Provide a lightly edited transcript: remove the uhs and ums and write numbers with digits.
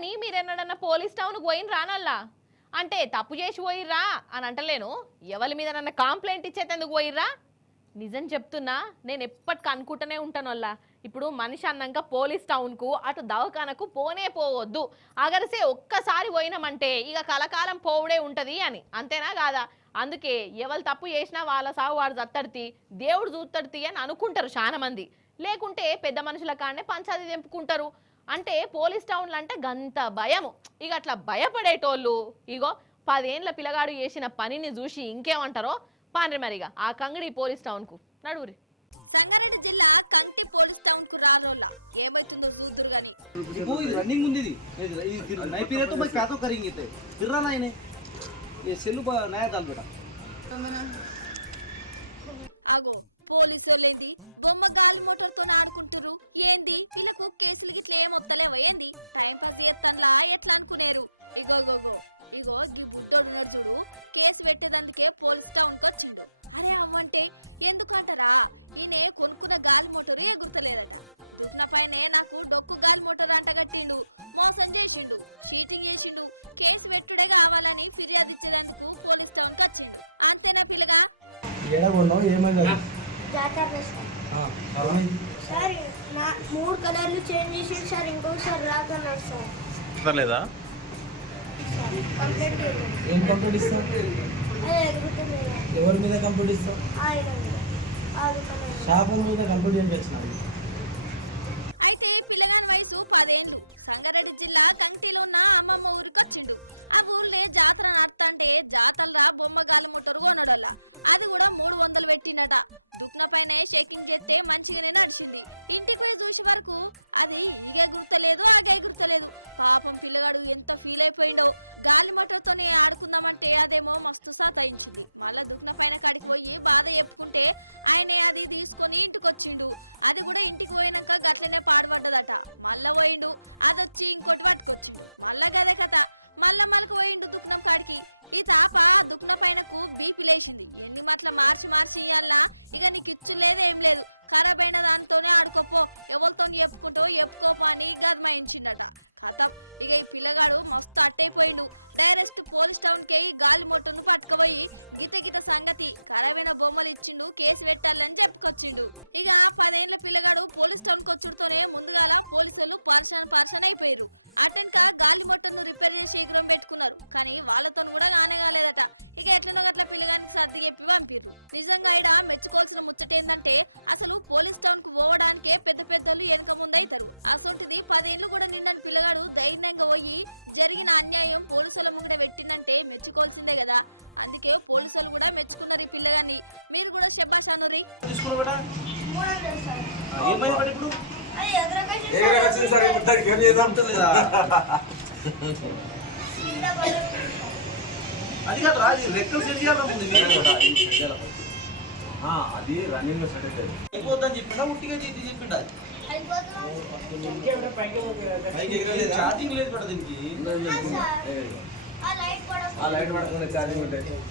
కానీ మీరెన్నడన్నా పోలీస్ టౌన్కి పోయిన రానల్లా అంటే తప్పు చేసి పోయిర్రా అని అంటలేను. ఎవరి మీద నన్ను కంప్లైంట్ ఇచ్చేందుకు పోయిర్రా? నిజం చెప్తున్నా, నేను ఎప్పటికీ అనుకుంటూనే ఉంటాను వల్ల. ఇప్పుడు మనిషి అన్నాక పోలీస్ టౌన్కు అటు దవాఖానకు పోనే పోవద్దు, అగరిసే ఒక్కసారి పోయినామంటే ఇక కలకాలం పోవుడే ఉంటుంది అని. అంతేనా కాదా? అందుకే ఎవరు తప్పు చేసినా వాళ్ళ సాగు వాడు దత్తడితి, దేవుడు చూత్తడితి అని అనుకుంటారు చాలా మంది. లేకుంటే పెద్ద మనుషుల కాడనే పంచాయతీ తెంపుకుంటారు. అంటే పోలీస్ టౌన్లు అంటే గంత భయము. ఇక అట్లా భయపడేటోళ్ళు ఇగో 10 ఏళ్ళ పిల్లగాడు చేసిన పనిని చూసి ఇంకేమంటారో పాండ్రి మరిగా ఆ కంగడి పోలీస్ టౌన్ కు నడువురి. సంగారెడ్డి జిల్లా కంటి పోలీస్ టౌన్ కు రారోల్లా ఏమైతుందో చూద్దురు గాని. ఆగో పోలీసోళ్ళేంది బొమ్మ గాలి మోటార్ తో ఆడుకుంటురు ఏంది? వీళ్ళకు కేసులు గిట్ల ఏమొత్తలేవా ఏంది? టైం పాస్ చేస్తాన్లా ఎట్లా అనుకునేరు? ఇగో ఇగో గీ బుడ్డోడున్నాడు చూడు, కేసు పెట్టేదందుకే పోలీస్ టౌన్ కు వచ్చిండు. అరే అవ్వంటే ఎందుకంటారా, ఈయన కొనుక్కున్న గాలి మోటారు ఎగురుతలేదట. దుఃఖన పైనే నాకు డొక్కు గాలి మోటార్ అంటగట్టిండు, మోసం చేసిండు, షీటింగ్ చేసిండు, కేసు పెట్టుడే కావాలని ఫిర్యాదు ఇచ్చేందుకు పోలీస్ టౌన్ కు వచ్చిండు. అంతేనా పిల్లగా? సార్ 3 కలర్లు చేంజ్ చేసి సార్ ఇంకొకసారి రాకన్నారు సార్. ఏం కంప్లీట్ ఇస్తావు? ఎవరి మీద కంప్లీట్ ఇస్తావు? షాపుల మీద కంప్లీట్ చేస్తున్నాను. అయితే పిల్లగాని వయసు 10 ఏళ్ళు. సంగారెడ్డి జిల్లా కంటిలో ఉన్న అమ్మమ్మ ఊరికి వచ్చిండు. ఆ ఊళ్ళే జాతర నడుతుంటే జాతరరా బొమ్మ గాలి మోటారు కొనడోళ్ళ, అది కూడా 300 పెట్టిండట. దుఃఖన పైన షేకింగ్ చేస్తే మంచిగానే నడిచింది. ఇంటికి పోయి చూసే వరకు అది ఈగే గుర్తలేదు ఆగే గుర్తలేదు. పాపం పిల్లగాడు ఎంత ఫీల్ అయిపోయిండో. గాలి మోటార్తోనే ఆడుకుందామంటే అదేమో మస్తు సాతాయించింది. మళ్ళా దుఃఖన పైన కాడికి పోయి బాధ చెప్పుకుంటే ఆయనే అది తీసుకొని ఇంటికి వచ్చిండు. అది కూడా ఇంటికి పోయినాక గట్లనే పాడుపడ్డదట. మళ్ళా పోయిండు, అదొచ్చి ఇంకోటి పట్టుకొచ్చిండు. మళ్ళా గదే కథ. మళ్ళా మళ్ళకు పోయిండు దుఃఖనం కాడికి. ఈ తాప దుఃఖన పైనకు బీపీ లేచింది. ఎన్ని మట్ల మార్చి ఇయ్యాలా, ఇక నీకు ఇచ్చు లేదు ఏం లేదు, ఖరాబ్ అయిన దాంతోనే ఆడుకోపో, ఎవరితో చెప్పుకోపో అని గదమాయించిండట. కథం ఇక ఈ పిల్లగాడు మస్తు అట్టయిపోయిండు. డైరెక్ట్ పోలీస్ టౌన్ కి గాలి మోటార్ను పట్టుకుపోయి గిట సంగతి ఖరాబైన బొమ్మలు ఇచ్చిండు, కేసు పెట్టాలని చెప్పుకొచ్చిండు. ఇక 10 ఏళ్ల పిల్లగాడు పోలీస్ టౌన్ కు వచ్చుడుతోనే ముందుగాల పోలీసులు పర్షన్ అయిపోయారు. అటెన్క గాలి మోటార్ను రిపేర్ చేసి ఎగురం పెట్టుకున్నారు. కానీ వాళ్ళతో కూడా కానేగాలేదట. ఇక ఎట్లనో గట్ల పిల్లగానికి సర్ది చెప్పి పంపిర్రు. నిజంగా ఇడ మెచ్చుకోవాల్సిన ముచ్చట ఏందంటే, అసలు పోలీస్ టౌన్ కు పోవడానికే పెద్దలు వెనక ముందైతారు. అసొంటిది 10 ఏళ్లు కూడా నిండని పిల్లగాడు ధైర్యంగా పోయి జరిగిన అన్యాయం పోలీసుల ముంగట పెట్టిందంటే మెచ్చుకోవాల్సిందే కదా. అందుకే పోలీసులు కూడా మెచ్చుకున్నారు ఈ పిల్లగాన్ని. మీరు కూడా శబాష్ అనుర్రి. అది రన్నింగ్ లో సెట్ అయిపోద్దని చెప్పినా ఉట్టిగా చెప్పిండ. ఛార్జింగ్ లేదు దీనికి. ఆ లైట్ పడుతుంది ఛార్జింగ్ ఉంటే.